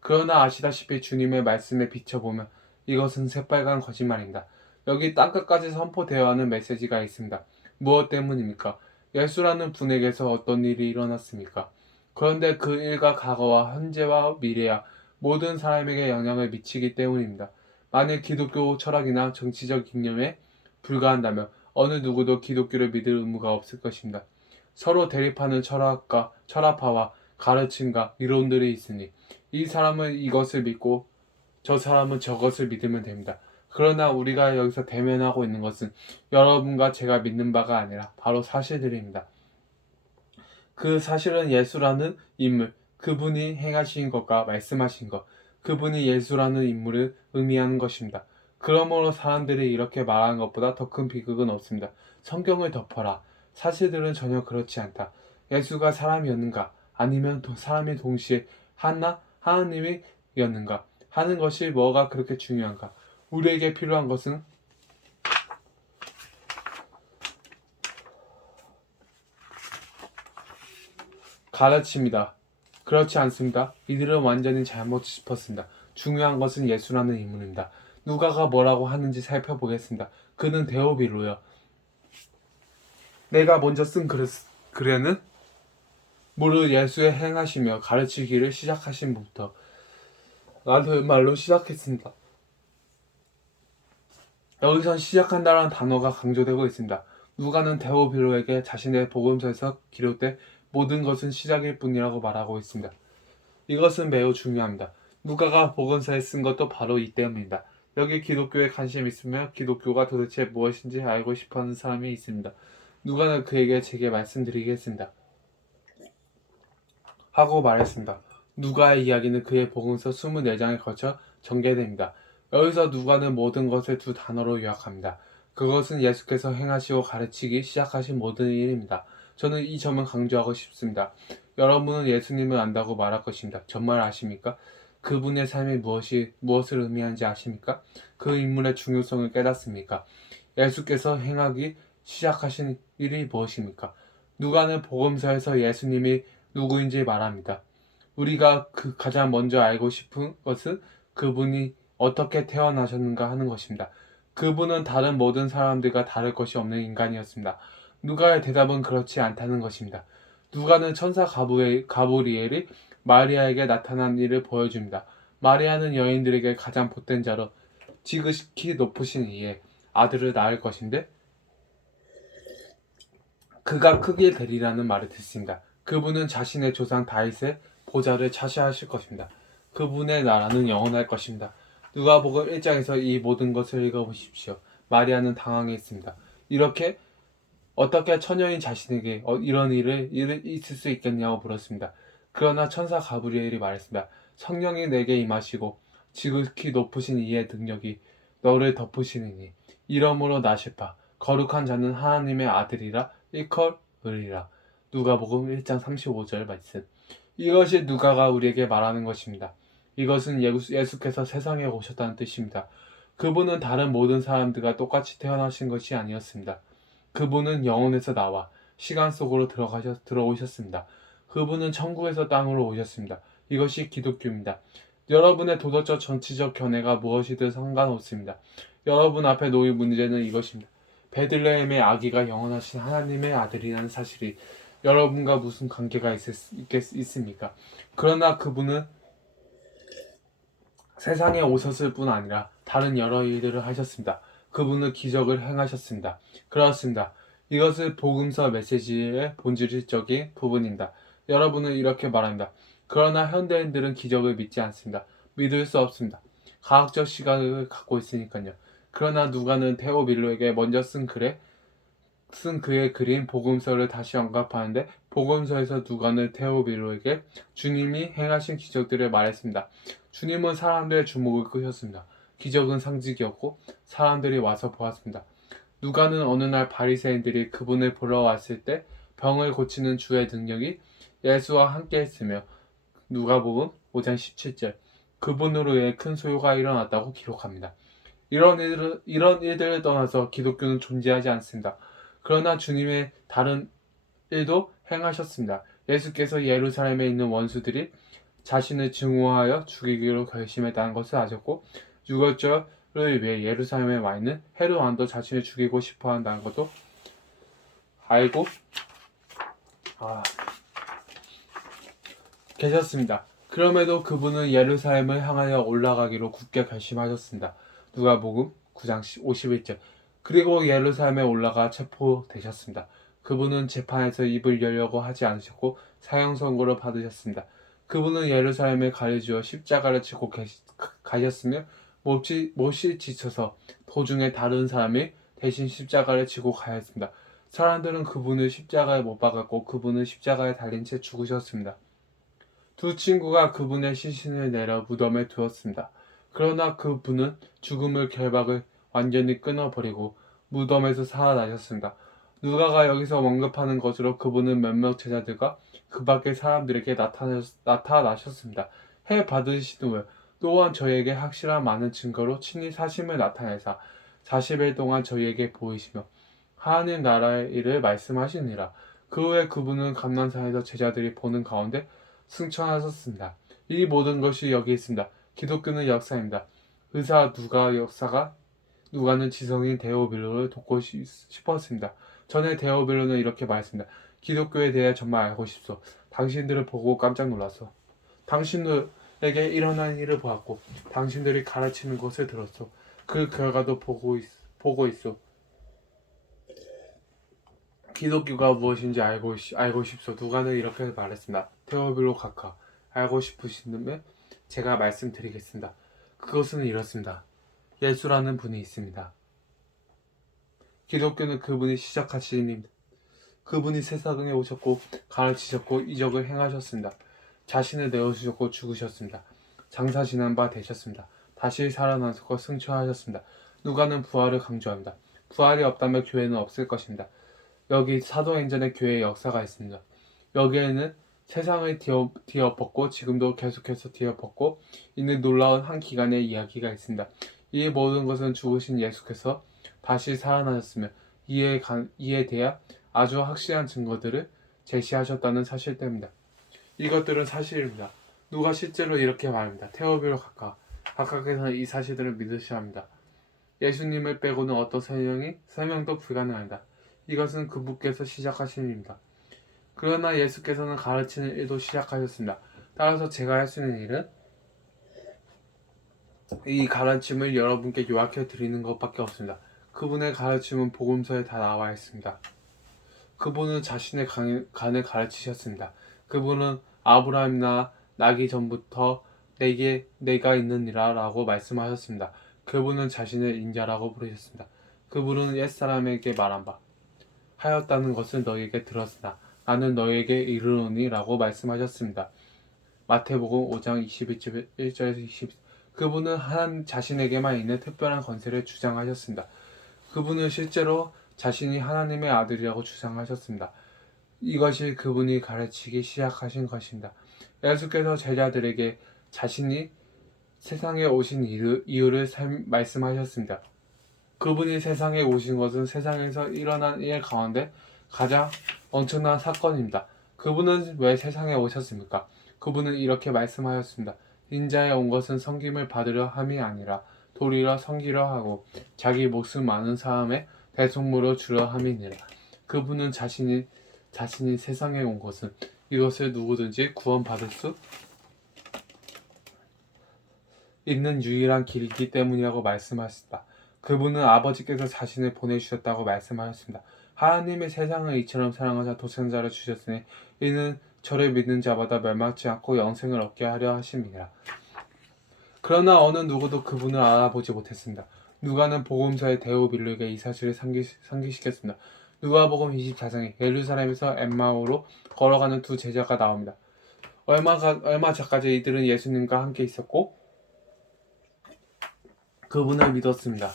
그러나 아시다시피 주님의 말씀에 비춰보면 이것은 새빨간 거짓말입니다. 여기 땅끝까지 선포되어야 하는 메시지가 있습니다. 무엇 때문입니까? 예수라는 분에게서 어떤 일이 일어났습니까? 그런데 그 일과 과거와 현재와 미래야 모든 사람에게 영향을 미치기 때문입니다. 만일 기독교 철학이나 정치적 이념에 불과한다면 어느 누구도 기독교를 믿을 의무가 없을 것입니다. 서로 대립하는 철학파와 가르침과 이론들이 있으니 이 사람은 이것을 믿고 저 사람은 저것을 믿으면 됩니다. 그러나 우리가 여기서 대면하고 있는 것은 여러분과 제가 믿는 바가 아니라 바로 사실들입니다. 그 사실은 예수라는 인물, 그분이 행하신 것과 말씀하신 것, 그분이 예수라는 인물을 의미하는 것입니다. 그러므로 사람들이 이렇게 말하는 것보다 더 큰 비극은 없습니다. 성경을 덮어라. 사실들은 전혀 그렇지 않다. 예수가 사람이었는가? 아니면 사람이 동시에 하나님이었는가? 하는 것이 뭐가 그렇게 중요한가? 우리에게 필요한 것은 가르칩니다. 그렇지 않습니다. 이들은 완전히 잘못 짚었습니다. 중요한 것은 예수라는 인물입니다. 누가가 뭐라고 하는지 살펴보겠습니다. 그는 데오빌로요. 내가 먼저 쓴 글에는 무릇 예수의 행하시며 가르치기를 시작하신 분부터 라는 말로 시작했습니다. 여기선 시작한다라는 단어가 강조되고 있습니다. 누가는 데오빌로에게 자신의 복음서에서 기록된 모든 것은 시작일 뿐이라고 말하고 있습니다. 이것은 매우 중요합니다. 누가가 복음서에 쓴 것도 바로 이 때문입니다. 여기 기독교에 관심이 있으며 기독교가 도대체 무엇인지 알고 싶어하는 사람이 있습니다. 누가는 그에게 제게 말씀드리겠습니다. 하고 말했습니다. 누가의 이야기는 그의 복음서 24장에 걸쳐 전개됩니다. 여기서 누가는 모든 것을 두 단어로 요약합니다. 그것은 예수께서 행하시고 가르치기 시작하신 모든 일입니다. 저는 이 점을 강조하고 싶습니다. 여러분은 예수님을 안다고 말할 것입니다. 정말 아십니까? 그분의 삶이 무엇을 의미하는지 아십니까? 그 인물의 중요성을 깨닫습니까? 예수께서 행하기 시작하신 일이 무엇입니까? 누가는 복음서에서 예수님이 누구인지 말합니다. 우리가 가장 먼저 알고 싶은 것은 그분이 어떻게 태어나셨는가 하는 것입니다. 그분은 다른 모든 사람들과 다를 것이 없는 인간이었습니다. 누가의 대답은 그렇지 않다는 것입니다. 누가는 천사 가브리엘이 마리아에게 나타난 일을 보여줍니다. 마리아는 여인들에게 가장 복된 자로 지극히 높으신 이의 아들을 낳을 것인데 그가 크게 되리라는 말을 듣습니다. 그분은 자신의 조상 다윗의 보좌를 차지하실 것입니다. 그분의 나라는 영원할 것입니다. 누가복음 1장에서 이 모든 것을 읽어보십시오. 마리아는 당황했습니다. 이렇게 어떻게 처녀인 자신에게 이런 일을 있을 수 있겠냐고 물었습니다. 그러나 천사 가브리엘이 말했습니다. 성령이 내게 임하시고 지극히 높으신 이의 능력이 너를 덮으시느니 이러므로 나실바 거룩한 자는 하나님의 아들이라 일컬으리라. 누가복음 1장 35절 말씀. 이것이 누가가 우리에게 말하는 것입니다. 이것은 예수께서 세상에 오셨다는 뜻입니다. 그분은 다른 모든 사람들과 똑같이 태어나신 것이 아니었습니다. 그분은 영혼에서 나와 시간 속으로 들어오셨습니다. 그분은 천국에서 땅으로 오셨습니다. 이것이 기독교입니다. 여러분의 도덕적 정치적 견해가 무엇이든 상관없습니다. 여러분 앞에 놓일 문제는 이것입니다. 베들레헴의 아기가 영원하신 하나님의 아들이라는 사실이 여러분과 무슨 관계가 있습니까? 그러나 그분은 세상에 오셨을 뿐 아니라 다른 여러 일들을 하셨습니다. 그분은 기적을 행하셨습니다. 그렇습니다. 이것은 복음서 메시지의 본질적인 부분입니다. 여러분은 이렇게 말합니다. 그러나 현대인들은 기적을 믿지 않습니다. 믿을 수 없습니다. 과학적 시각을 갖고 있으니까요. 그러나 누가는 테오빌로에게 먼저 쓴 그의 그린 복음서를 다시 언급하는데 복음서에서 누가는 테오빌로에게 주님이 행하신 기적들을 말했습니다. 주님은 사람들의 주목을 끄셨습니다. 기적은 상징이었고 사람들이 와서 보았습니다. 누가는 어느 날 바리새인들이 그분을 보러 왔을 때 병을 고치는 주의 능력이 예수와 함께 했으며 누가복음 5장 17절 그분으로 인해 큰 소요가 일어났다고 기록합니다. 이런 일들을 떠나서 기독교는 존재하지 않습니다. 그러나 주님의 다른 일도 행하셨습니다. 예수께서 예루살렘에 있는 원수들이 자신을 증오하여 죽이기로 결심했다는 것을 아셨고 유월절을 위해 예루살렘에 와 있는 헤롯 왕도 자신을 죽이고 싶어 한다는 것도 알고 계셨습니다. 그럼에도 그분은 예루살렘을 향하여 올라가기로 굳게 결심하셨습니다. 누가복음 9장 51절 그리고 예루살렘에 올라가 체포되셨습니다. 그분은 재판에서 입을 열려고 하지 않으셨고 사형 선고를 받으셨습니다. 그분은 예루살렘에 가려주어 십자가를 지고 가셨으며 몹시 지쳐서 도중에 다른 사람이 대신 십자가를 지고 가였습니다. 사람들은 그분을 십자가에 못 박았고 그분은 십자가에 달린 채 죽으셨습니다. 두 친구가 그분의 시신을 내려 무덤에 두었습니다. 그러나 그분은 죽음을 결박을 완전히 끊어버리고 무덤에서 살아나셨습니다. 누가가 여기서 언급하는 것으로 그분은 몇몇 제자들과 그 밖의 사람들에게 나타나셨습니다. 해 받으신 후에 또한 저희에게 확실한 많은 증거로 친히 사심을 나타내사 40일 동안 저희에게 보이시며 하나님 나라의 일을 말씀하시니라. 그 후에 그분은 감난산에서 제자들이 보는 가운데 승천하셨습니다. 이 모든 것이 여기 있습니다. 기독교는 역사입니다. 누가는 지성인 데오빌로를 돕고 싶었습니다. 전에 데오빌로는 이렇게 말했습니다. 기독교에 대해 정말 알고 싶소. 당신들을 보고 깜짝 놀랐소. 당신들에게 일어난 일을 보았고 당신들이 가르치는 것을 들었소. 그 결과도 보고 있소. 기독교가 무엇인지 알고 싶소. 누가는 이렇게 말했습니다. 테오빌로 각하 알고 싶으시다면 제가 말씀드리겠습니다. 그것은 이렇습니다. 예수라는 분이 있습니다. 기독교는 그분이 시작하신 일입니다. 그분이 세상에 오셨고 가르치셨고 이적을 행하셨습니다. 자신을 내어주셨고 죽으셨습니다. 장사 지난 바 되셨습니다. 다시 살아나셨고 승천하셨습니다. 누가는 부활을 강조합니다. 부활이 없다면 교회는 없을 것입니다. 여기 사도행전의 교회의 역사가 있습니다. 여기에는 세상을 뒤엎었고 지금도 계속해서 뒤엎었고 있는 놀라운 한 기간의 이야기가 있습니다. 이 모든 것은 죽으신 예수께서 다시 살아나셨으며 이에 대한 아주 확실한 증거들을 제시하셨다는 사실 때문입니다. 이것들은 사실입니다. 누가 실제로 이렇게 말합니다. 테오비로 각각에서는 이 사실들을 믿으셔야 합니다. 예수님을 빼고는 어떤 설명도 불가능합니다. 이것은 그분께서 시작하신 일입니다. 그러나 예수께서는 가르치는 일도 시작하셨습니다. 따라서 제가 할 수 있는 일은 이 가르침을 여러분께 요약해 드리는 것밖에 없습니다. 그분의 가르침은 복음서에 다 나와 있습니다. 그분은 자신의 간을 가르치셨습니다. 그분은 아브라함이나 나기 전부터 내가 있느니라 라고 말씀하셨습니다. 그분은 자신을 인자라고 부르셨습니다. 그분은 옛사람에게 말한 바 하였다는 것을 너희에게 들었으나 나는 너희에게 이르노니 라고 말씀하셨습니다. 마태복음 5장 21절에서 20. 그분은 하나님 자신에게만 있는 특별한 권세를 주장하셨습니다. 그분은 실제로 자신이 하나님의 아들이라고 주장하셨습니다. 이것이 그분이 가르치기 시작하신 것입니다. 예수께서 제자들에게 자신이 세상에 오신 이유를 말씀하셨습니다. 그분이 세상에 오신 것은 세상에서 일어난 일 가운데 가장 엄청난 사건입니다. 그분은 왜 세상에 오셨습니까? 그분은 이렇게 말씀하셨습니다. 인자에 온 것은 섬김을 받으려 함이 아니라 도리어 섬기려 하고 자기 목숨 많은 사람의 대속물로 주려 함이니라. 그분은 자신이 세상에 온 것은 이것을 누구든지 구원받을 수 있는 유일한 길이기 때문이라고 말씀하셨다. 그분은 아버지께서 자신을 보내주셨다고 말씀하셨습니다. 하나님이 세상을 이처럼 사랑하사 독생자를 주셨으니 이는 저를 믿는 자마다 멸망치 않고 영생을 얻게 하려 하심이니라. 그러나 어느 누구도 그분을 알아보지 못했습니다. 누가는 복음서의 데오빌루에게 이 사실을 상기시켰습니다. 누가복음 24장에 예루살렘에서 엠마오로 걸어가는 두 제자가 나옵니다. 얼마 전까지 이들은 예수님과 함께 있었고 그분을 믿었습니다.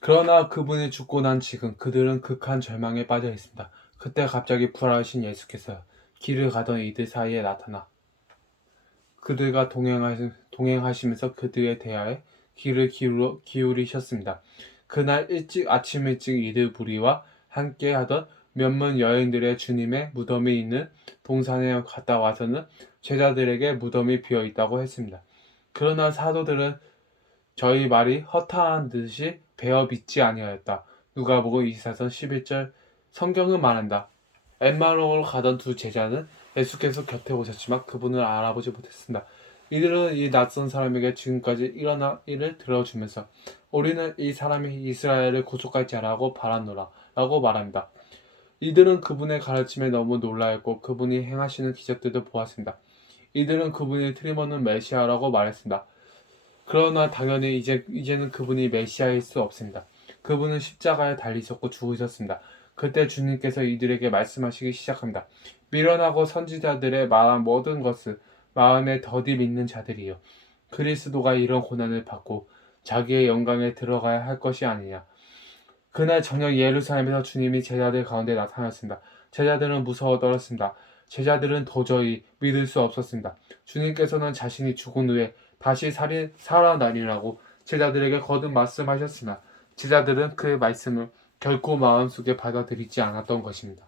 그러나 그분이 죽고 난 지금 그들은 극한 절망에 빠져 있습니다. 그때 갑자기 부활하신 예수께서 길을 가던 이들 사이에 나타나 그들과 동행하시면서 그들에 대하여 귀를 기울이셨습니다. 그날 아침 일찍 이들 무리와 함께 하던 몇몇 여인들의 주님의 무덤이 있는 동산에 갔다 와서는 제자들에게 무덤이 비어 있다고 했습니다. 그러나 사도들은 저희 말이 허탄한 듯이 베어 믿지 아니하였다. 누가복음 24장 11절. 성경은 말한다. 엠마오로 가던 두 제자는 예수께서 곁에 오셨지만 그분을 알아보지 못했습니다. 이들은 이 낯선 사람에게 지금까지 일어난 일을 들어주면서 우리는 이 사람이 이스라엘을 구속할 자라고 바라노라 라고 말합니다. 이들은 그분의 가르침에 너무 놀라했고 그분이 행하시는 기적들도 보았습니다. 이들은 그분이 틀림없는 메시아라고 말했습니다. 그러나 당연히 이제는 그분이 메시아일 수 없습니다. 그분은 십자가에 달리셨고 죽으셨습니다. 그때 주님께서 이들에게 말씀하시기 시작합니다. 미련하고 선지자들의 말한 모든 것을 마음에 더디 믿는 자들이요. 그리스도가 이런 고난을 받고 자기의 영광에 들어가야 할 것이 아니냐. 그날 저녁 예루살렘에서 주님이 제자들 가운데 나타났습니다. 제자들은 무서워 떨었습니다. 제자들은 도저히 믿을 수 없었습니다. 주님께서는 자신이 죽은 후에 다시 살아나리라고 제자들에게 거듭 말씀하셨으나 제자들은 그 말씀을 결코 마음속에 받아들이지 않았던 것입니다.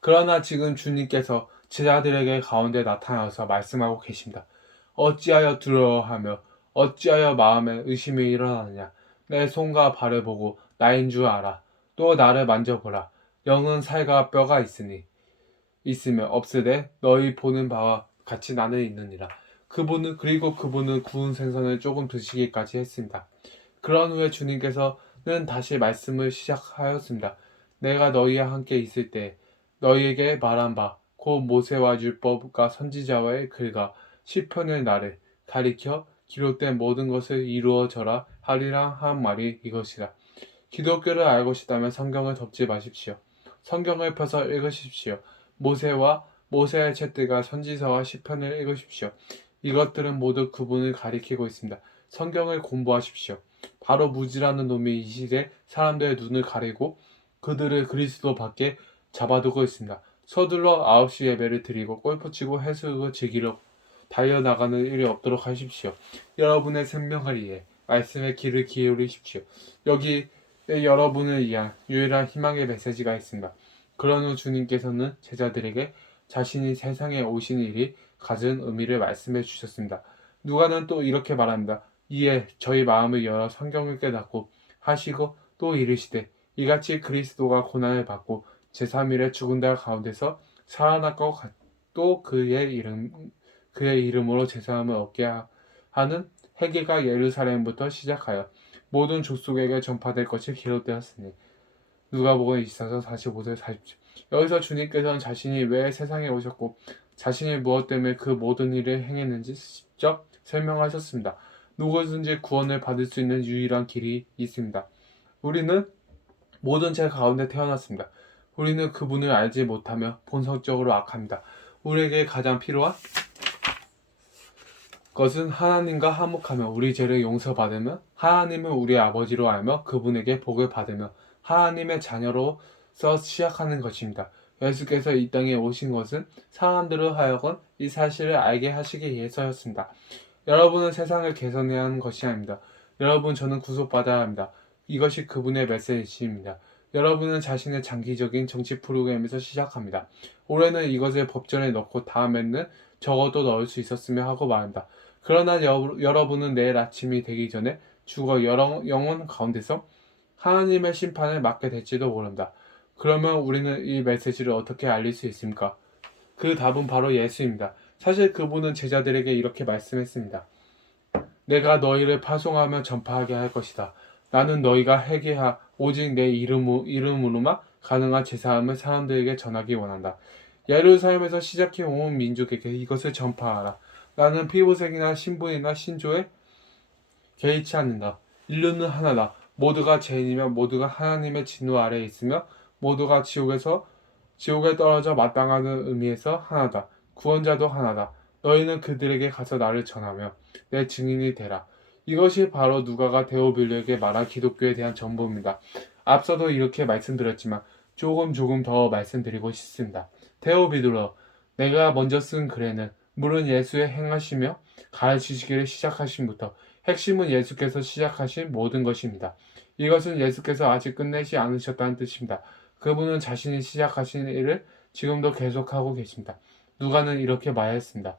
그러나 지금 주님께서 제자들에게 가운데 나타나서 말씀하고 계십니다. 어찌하여 두려워하며 어찌하여 마음에 의심이 일어나느냐. 내 손과 발을 보고 나인 줄 알아. 또 나를 만져보라. 영은 살과 뼈가 있으며 없으되 너희 보는 바와 같이 나는 있느니라. 그분은 구운 생선을 조금 드시기까지 했습니다. 그런 후에 주님께서는 다시 말씀을 시작하였습니다. 내가 너희와 함께 있을 때 너희에게 말한 바 곧 모세와 율법과 선지자와의 글과 시편의 나를 가리켜 기록된 모든 것을 이루어져라 하리라 한 말이 이것이다. 기독교를 알고 싶다면 성경을 덮지 마십시오. 성경을 펴서 읽으십시오. 모세의 책들과 선지서와 시편을 읽으십시오. 이것들은 모두 그분을 가리키고 있습니다. 성경을 공부하십시오. 바로 무지라는 놈이 이 시대 사람들의 눈을 가리고 그들을 그리스도 밖에 잡아두고 있습니다. 서둘러 9시 예배를 드리고 골프 치고 해수욕을 즐기러 달려나가는 일이 없도록 하십시오. 여러분의 생명을 위해 말씀에 귀를 기울이십시오. 여기 여러분을 위한 유일한 희망의 메시지가 있습니다. 그런 후 주님께서는 제자들에게 자신이 세상에 오신 일이 가진 의미를 말씀해 주셨습니다. 누가는 또 이렇게 말합니다. 이에 저희 마음을 열어 성경을 깨닫고 하시고 또 이르시되 이같이 그리스도가 고난을 받고 제3일에 죽은 자 가운데서 살아났고 또 그의 이름으로 제사함을 얻게 하는 회개가 예루살렘부터 시작하여 모든 족속에게 전파될 것이 기록되었으니 누가복음 24장 45절 47. 여기서 주님께서는 자신이 왜 세상에 오셨고 자신이 무엇 때문에 그 모든 일을 행했는지 직접 설명하셨습니다. 누구든지 구원을 받을 수 있는 유일한 길이 있습니다. 우리는 모든 죄 가운데 태어났습니다. 우리는 그분을 알지 못하며 본성적으로 악합니다. 우리에게 가장 필요한 것은 하나님과 화목하며 우리 죄를 용서받으며 하나님을 우리의 아버지로 알며 그분에게 복을 받으며 하나님의 자녀로서 시작하는 것입니다. 예수께서 이 땅에 오신 것은 사람들을 하여금 이 사실을 알게 하시기 위해서였습니다. 여러분은 세상을 개선해야 하는 것이 아닙니다. 여러분, 저는 구속받아야 합니다. 이것이 그분의 메시지입니다. 여러분은 자신의 장기적인 정치 프로그램에서 시작합니다. 올해는 이것을 법전에 넣고 다음에는 적어도 넣을 수 있었으면 하고 말합니다. 그러나 여러분은 내일 아침이 되기 전에 죽어 영혼 가운데서 하나님의 심판을 맞게 될지도 모른다. 그러면 우리는 이 메시지를 어떻게 알릴 수 있습니까? 그 답은 바로 예수입니다. 사실 그분은 제자들에게 이렇게 말씀했습니다. 내가 너희를 파송하며 전파하게 할 것이다. 나는 너희가 회개하 오직 내 이름으로만 가능한 제사함을 사람들에게 전하기 원한다. 예루살렘에서 시작해 온 민족에게 이것을 전파하라. 나는 피보색이나 신분이나 신조에 개의치 않는다. 인류는 하나다. 모두가 죄인이며 모두가 하나님의 진노 아래에 있으며 모두가 지옥에 떨어져 마땅하는 의미에서 하나다. 구원자도 하나다. 너희는 그들에게 가서 나를 전하며 내 증인이 되라. 이것이 바로 누가가 데오빌로에게 말한 기독교에 대한 전부입니다. 앞서도 이렇게 말씀드렸지만 조금 더 말씀드리고 싶습니다. 데오빌로, 내가 먼저 쓴 글에는 물은 예수의 행하시며 가르치시기를 시작하심부터 핵심은 예수께서 시작하신 모든 것입니다. 이것은 예수께서 아직 끝내지 않으셨다는 뜻입니다. 그분은 자신이 시작하신 일을 지금도 계속하고 계십니다. 누가는 이렇게 말했습니다.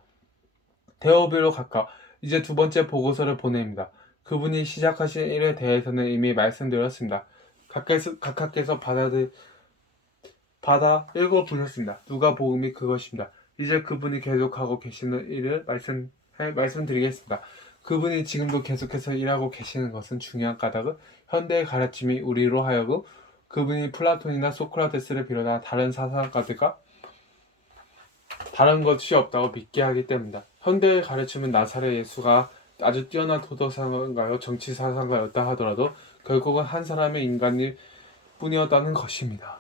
데오빌로 각하, 이제 두 번째 보고서를 보냅니다. 그분이 시작하신 일에 대해서는 이미 말씀드렸습니다. 각하께서 받아 읽어보셨습니다. 누가복음이 그것입니다. 이제 그분이 계속하고 계시는 일을 말씀드리겠습니다. 그분이 지금도 계속해서 일하고 계시는 것은 중요한 까닭은 현대의 가르침이 우리로 하여금 그분이 플라톤이나 소크라테스를 비롯한 다른 사상가들과 다른 것이 없다고 믿게 하기 때문이다. 현대의 가르침은 나사렛 예수가 아주 뛰어난 도덕사상가요 정치 사상가였다 하더라도 결국은 한 사람의 인간일 뿐이었다는 것입니다.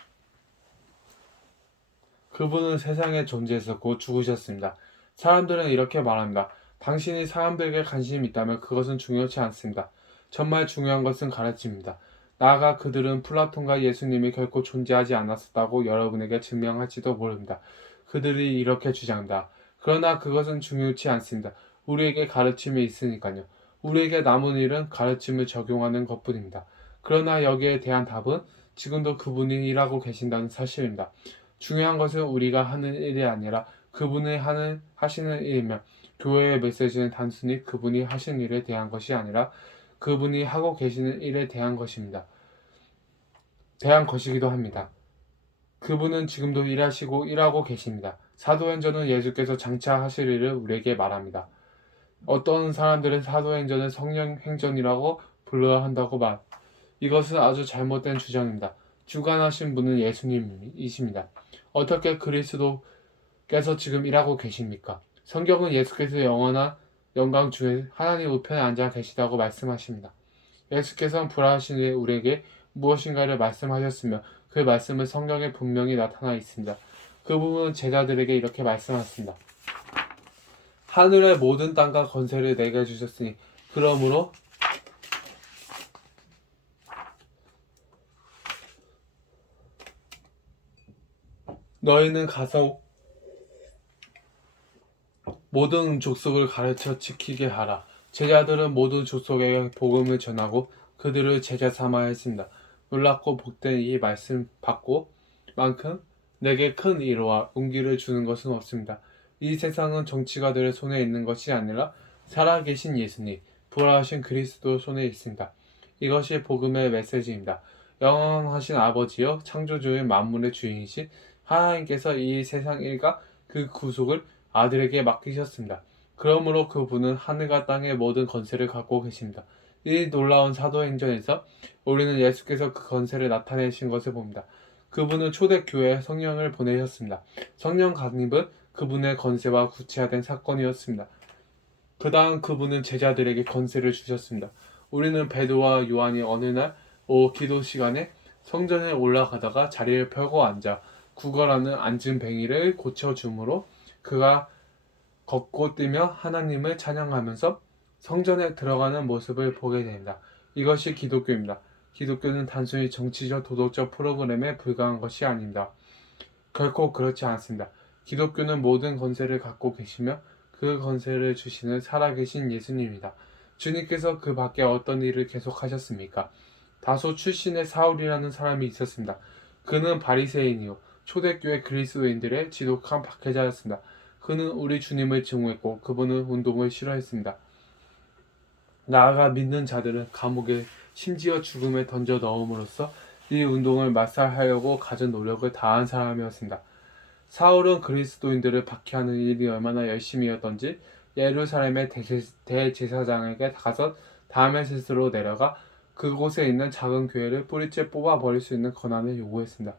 그분은 세상에 존재했었고 죽으셨습니다. 사람들은 이렇게 말합니다. 당신이 사람들에게 관심이 있다면 그것은 중요치 않습니다. 정말 중요한 것은 가르침입니다. 나아가 그들은 플라톤과 예수님이 결코 존재하지 않았었다고 여러분에게 증명할지도 모릅니다. 그들이 이렇게 주장합니다. 그러나 그것은 중요치 않습니다. 우리에게 가르침이 있으니까요. 우리에게 남은 일은 가르침을 적용하는 것뿐입니다. 그러나 여기에 대한 답은 지금도 그분이 일하고 계신다는 사실입니다. 중요한 것은 우리가 하는 일이 아니라 그분이 하시는 일이며 교회의 메시지는 단순히 그분이 하신 일에 대한 것이 아니라 그분이 하고 계시는 일에 대한 것이기도 합니다. 그분은 지금도 일하고 계십니다. 사도행전은 예수께서 장차 하실 일을 우리에게 말합니다. 어떤 사람들은 사도행전을 성령행전이라고 불러야 한다고 이것은 아주 잘못된 주장입니다. 주관하신 분은 예수님이십니다. 어떻게 그리스도께서 지금 일하고 계십니까? 성경은 예수께서 영원한 영광 중에 하나님 우편에 앉아 계시다고 말씀하십니다. 예수께서는 부활하신 후에 우리에게 무엇인가를 말씀하셨으며 그 말씀은 성경에 분명히 나타나 있습니다. 그 부분은 제자들에게 이렇게 말씀하셨습니다. 하늘의 모든 땅과 권세를 내게 주셨으니 그러므로 너희는 가서 모든 족속을 가르쳐 지키게 하라. 제자들은 모든 족속에게 복음을 전하고 그들을 제자 삼아 했습니다. 놀랍고 복된 이 말씀 받고 만큼 내게 큰 위로와 용기를 주는 것은 없습니다. 이 세상은 정치가들의 손에 있는 것이 아니라 살아계신 예수님, 부활하신 그리스도 손에 있습니다. 이것이 복음의 메시지입니다. 영원하신 아버지여 창조주의 만물의 주인이신 하나님께서 이 세상 일과 그 구속을 아들에게 맡기셨습니다. 그러므로 그분은 하늘과 땅의 모든 권세를 갖고 계십니다. 이 놀라운 사도행전에서 우리는 예수께서 그 권세를 나타내신 것을 봅니다. 그분은 초대교회에 성령을 보내셨습니다. 성령 강림은 그분의 권세와 구체화된 사건이었습니다. 그 다음 그분은 제자들에게 권세를 주셨습니다. 우리는 베드로와 요한이 어느 날 오후 기도 시간에 성전에 올라가다가 자리를 펴고 앉아 구걸하는 앉은뱅이를 고쳐줌으로 그가 걷고 뛰며 하나님을 찬양하면서 성전에 들어가는 모습을 보게 됩니다. 이것이 기독교입니다. 기독교는 단순히 정치적 도덕적 프로그램에 불과한 것이 아닙니다. 결코 그렇지 않습니다. 기독교는 모든 권세를 갖고 계시며 그 권세를 주시는 살아계신 예수님입니다. 주님께서 그 밖에 어떤 일을 계속하셨습니까? 다소 출신의 사울이라는 사람이 있었습니다. 그는 바리새인이요 초대교회 그리스도인들의 지독한 박해자였습니다. 그는 우리 주님을 증오했고 그분은 운동을 싫어했습니다. 나아가 믿는 자들은 감옥에 심지어 죽음에 던져 넣음으로써 이 운동을 말살하려고 가진 노력을 다한 사람이었습니다. 사울은 그리스도인들을 박해하는 일이 얼마나 열심이었던지 예루살렘의 대제사장에게 가서 다메섹으로 내려가 그곳에 있는 작은 교회를 뿌리째 뽑아버릴 수 있는 권한을 요구했습니다.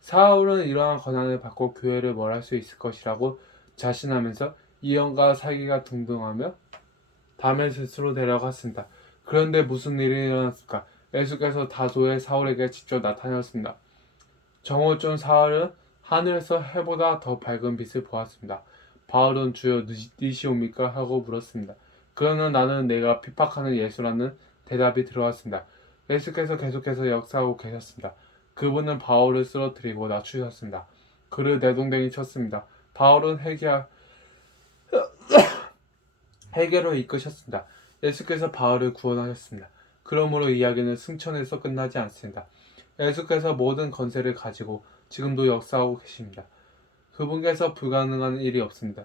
사울은 이러한 권한을 받고 교회를 멸할 수 있을 것이라고 자신하면서 이언과 사기가 등등하며 다메섹으로 내려갔습니다. 그런데 무슨 일이 일어났을까? 예수께서 다소의 사울에게 직접 나타났습니다. 정오쯤 사울은 하늘에서 해보다 더 밝은 빛을 보았습니다. 바울은 주여 니시옵니까? 하고 물었습니다. 그러나 나는 내가 핍박하는 예수라는 대답이 들어왔습니다. 예수께서 계속해서 역사하고 계셨습니다. 그분은 바울을 쓰러뜨리고 낮추셨습니다. 그를 내동댕이 쳤습니다. 바울은 회개로 이끄셨습니다. 예수께서 바울을 구원하셨습니다. 그러므로 이야기는 승천에서 끝나지 않습니다. 예수께서 모든 권세를 가지고 지금도 역사하고 계십니다. 그분께서 불가능한 일이 없습니다.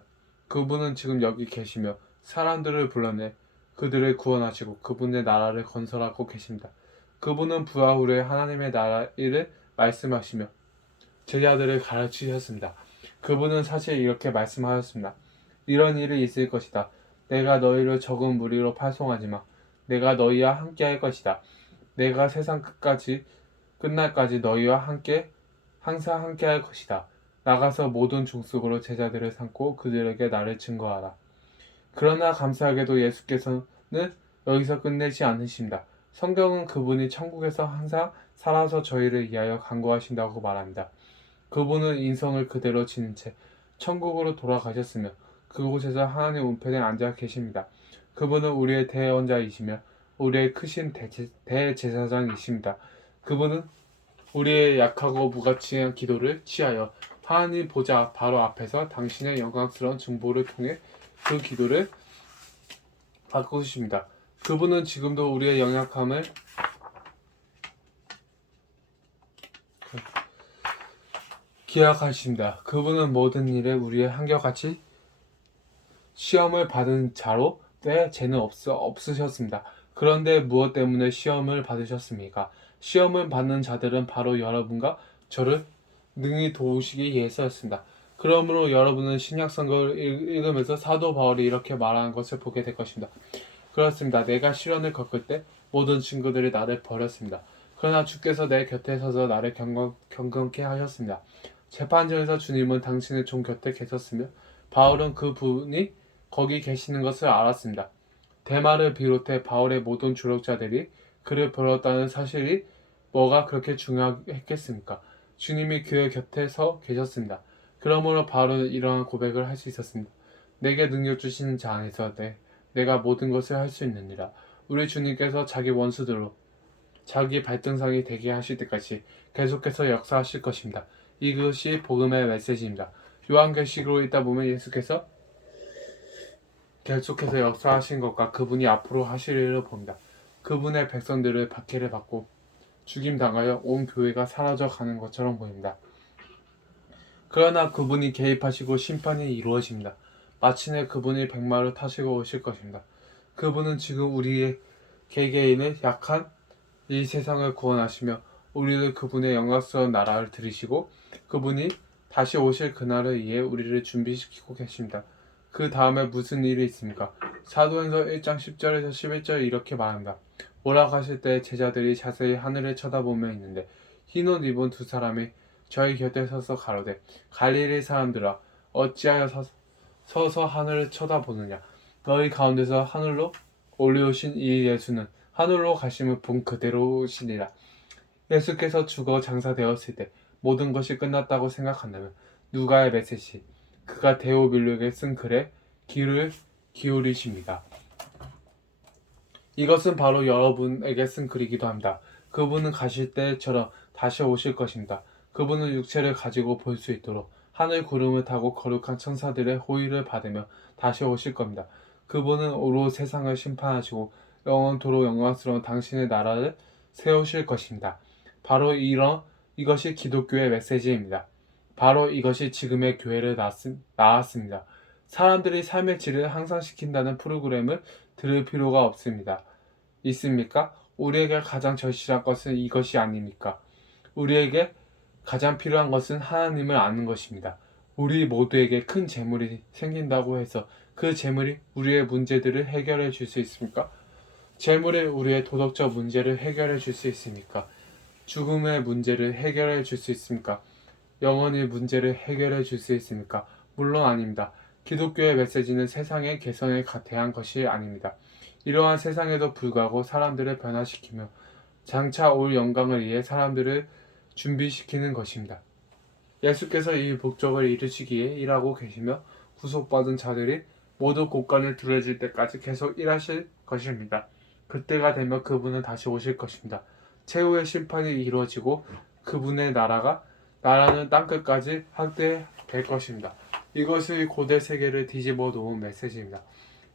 그분은 지금 여기 계시며 사람들을 불러내 그들을 구원하시고 그분의 나라를 건설하고 계십니다. 그분은 부활 후에 하나님의 나라 일을 말씀하시며 제자들을 가르치셨습니다. 그분은 사실 이렇게 말씀하셨습니다. 이런 일이 있을 것이다. 내가 너희를 적은 무리로 파송하지 마. 내가 너희와 함께 할 것이다. 내가 세상 끝날까지 너희와 항상 함께 할 것이다. 나가서 모든 족속으로 제자들을 삼고 그들에게 나를 증거하라. 그러나 감사하게도 예수께서는 여기서 끝내지 않으십니다. 성경은 그분이 천국에서 항상 살아서 저희를 위하여 간구하신다고 말합니다. 그분은 인성을 그대로 지닌 채 천국으로 돌아가셨으며 그곳에서 하나님 우편에 앉아 계십니다. 그분은 우리의 대언자이시며 우리의 크신 대제사장이십니다. 그분은 우리의 약하고 무가치한 기도를 취하여 하나님 보좌 바로 앞에서 당신의 영광스러운 중보를 통해 그 기도를 바꾸십니다. 그분은 지금도 우리의 연약함을 기억하십니다. 그분은 모든 일에 우리의 한결같이 시험을 받은 자로 때 죄는 없으셨습니다. 그런데 무엇 때문에 시험을 받으셨습니까? 시험을 받는 자들은 바로 여러분과 저를 능히 도우시기 위해서였습니다. 그러므로 여러분은 신약성경을 읽으면서 사도 바울이 이렇게 말하는 것을 보게 될 것입니다. 그렇습니다. 내가 시련을 겪을 때 모든 친구들이 나를 버렸습니다. 그러나 주께서 내 곁에 서서 나를 경건케 하셨습니다. 재판정에서 주님은 당신의 종 곁에 계셨으며 바울은 그 분이 거기 계시는 것을 알았습니다. 데마를 비롯해 바울의 모든 조력자들이 그를 불렀다는 사실이 뭐가 그렇게 중요했겠습니까? 주님이 그의 곁에 서 계셨습니다. 그러므로 바울은 이러한 고백을 할 수 있었습니다. 내게 능력 주시는 자 안에서 내가 모든 것을 할 수 있느니라. 우리 주님께서 자기 원수들로 자기 발등상이 되게 하실 때까지 계속해서 역사하실 것입니다. 이것이 복음의 메시지입니다. 요한계시록을 읽다 보면 예수께서 계속해서 역사하신 것과 그분이 앞으로 하실 일을 봅니다. 그분의 백성들을 박해를 받고 죽임당하여 온 교회가 사라져 가는 것처럼 보입니다. 그러나 그분이 개입하시고 심판이 이루어집니다. 마침내 그분이 백마를 타시고 오실 것입니다. 그분은 지금 우리의 개개인의 약한 이 세상을 구원하시며 우리를 그분의 영광스러운 나라를 들이시고 그분이 다시 오실 그날을 위해 우리를 준비시키고 계십니다. 그 다음에 무슨 일이 있습니까? 사도행서 1장 10절에서 11절 이렇게 말합니다. 올라가실 때 제자들이 자세히 하늘을 쳐다보며 있는데 흰 옷 입은 두 사람이 저희 곁에 서서 가로되 갈릴리 사람들아 어찌하여 서서 하늘을 쳐다보느냐 너희 가운데서 하늘로 올려오신 이 예수는 하늘로 가심을 본 그대로 오시리라. 예수께서 죽어 장사되었을 때 모든 것이 끝났다고 생각한다면 누가의 메시지 그가 데오빌로에게 쓴 글에 귀를 기울이십니다. 이것은 바로 여러분에게 쓴 글이기도 합니다. 그분은 가실 때처럼 다시 오실 것입니다. 그분은 육체를 가지고 볼 수 있도록 하늘 구름을 타고 거룩한 천사들의 호의를 받으며 다시 오실 겁니다. 그분은 오로 세상을 심판하시고 영원토록 영광스러운 당신의 나라를 세우실 것입니다. 바로 이것이 기독교의 메시지입니다. 바로 이것이 지금의 교회를 낳았습니다. 사람들이 삶의 질을 향상시킨다는 프로그램을 들을 필요가 없습니다. 있습니까? 우리에게 가장 절실한 것은 이것이 아닙니까? 우리에게 가장 필요한 것은 하나님을 아는 것입니다. 우리 모두에게 큰 재물이 생긴다고 해서 그 재물이 우리의 문제들을 해결해 줄 수 있습니까? 재물이 우리의 도덕적 문제를 해결해 줄 수 있습니까? 죽음의 문제를 해결해 줄 수 있습니까? 영혼의 문제를 해결해 줄 수 있습니까? 물론 아닙니다. 기독교의 메시지는 세상의 개선에 대한 것이 아닙니다. 이러한 세상에도 불구하고 사람들을 변화시키며 장차 올 영광을 위해 사람들을 준비시키는 것입니다. 예수께서 이 목적을 이루시기에 일하고 계시며 구속받은 자들이 모두 곳간을 두려질 때까지 계속 일하실 것입니다. 그때가 되면 그분은 다시 오실 것입니다. 최후의 심판이 이루어지고 그분의 나라는 땅끝까지 확대될 것입니다. 이것이 고대 세계를 뒤집어 놓은 메시지입니다.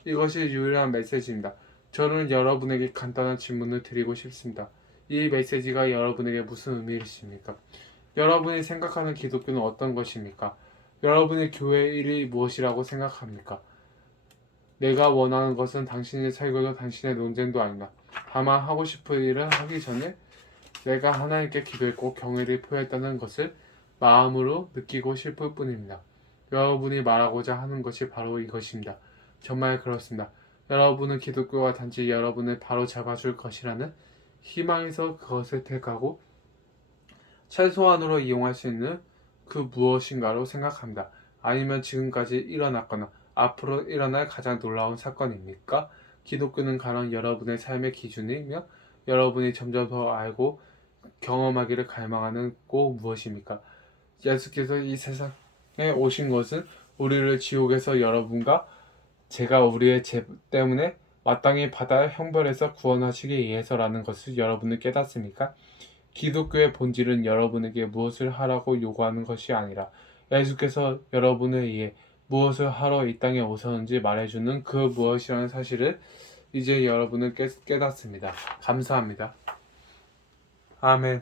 이것이 유일한 메시지입니다. 저는 여러분에게 간단한 질문을 드리고 싶습니다. 이 메시지가 여러분에게 무슨 의미이십니까? 여러분이 생각하는 기독교는 어떤 것입니까? 여러분의 교회의 일이 무엇이라고 생각합니까? 내가 원하는 것은 당신의 설교도 당신의 논쟁도 아니다. 다만 하고 싶은 일을 하기 전에 내가 하나님께 기도했고 경외를 표했다는 것을 마음으로 느끼고 싶을 뿐입니다. 여러분이 말하고자 하는 것이 바로 이것입니다. 정말 그렇습니다. 여러분은 기독교가 단지 여러분을 바로 잡아줄 것이라는 희망에서 그것을 택하고 최소한으로 이용할 수 있는 그 무엇인가로 생각합니다. 아니면 지금까지 일어났거나 앞으로 일어날 가장 놀라운 사건입니까? 기독교는 가령 여러분의 삶의 기준이며 여러분이 점점 더 알고 경험하기를 갈망하는 꼭 무엇입니까? 예수께서 이 세상에 오신 것은 우리를 지옥에서 여러분과 제가 우리의 죄 때문에 마땅히 받아야 형벌에서 구원하시기 위해서라는 것을 여러분은 깨닫습니까? 기독교의 본질은 여러분에게 무엇을 하라고 요구하는 것이 아니라 예수께서 여러분을 위해 무엇을 하러 이 땅에 오셨는지 말해주는 그 무엇이라는 사실을 이제 여러분은 깨닫습니다. 감사합니다. 아멘.